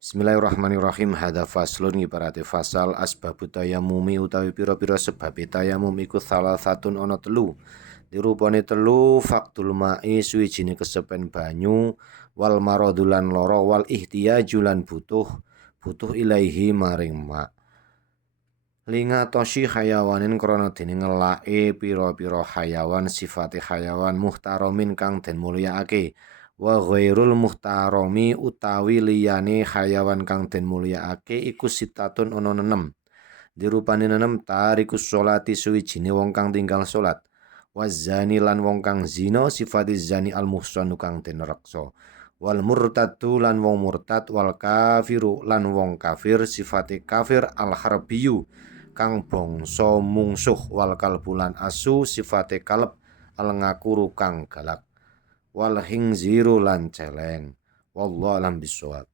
Bismillahirrahmanirrahim. Hadza faslun ibarate fasal asbabut tayammumi utawi pira-pira sebab tayammum iku salasatun ana telu. Dirupane telu faktul ma'i suwijine kesepen banyu wal maradulan lara wal ihtiyajulan butuh ilaihi maring ma. Lingatoshi hayawanin krana dene ngelake pira-pira hayawan sifate hayawan muhtaramin kang den mulyakake. Wa ghairul muhtarami utawi liyane hayawan kang den mulyakake iku sitatun ana 6. Dirupane 6 tarikus sholati suwijine wong kang tinggal salat. Wazani lan wong kang zina sifate zani al muhsanu kang den reksa. Wal murtaddu lan wong murtad wal kafiru lan wong kafir sifate kafir al harbiyu kang bangsa mungsuh wal kalbulan asu sifate kalb al ngakuru kang galak. Wal hingziru lan celeng. Wallahu alam bisawab.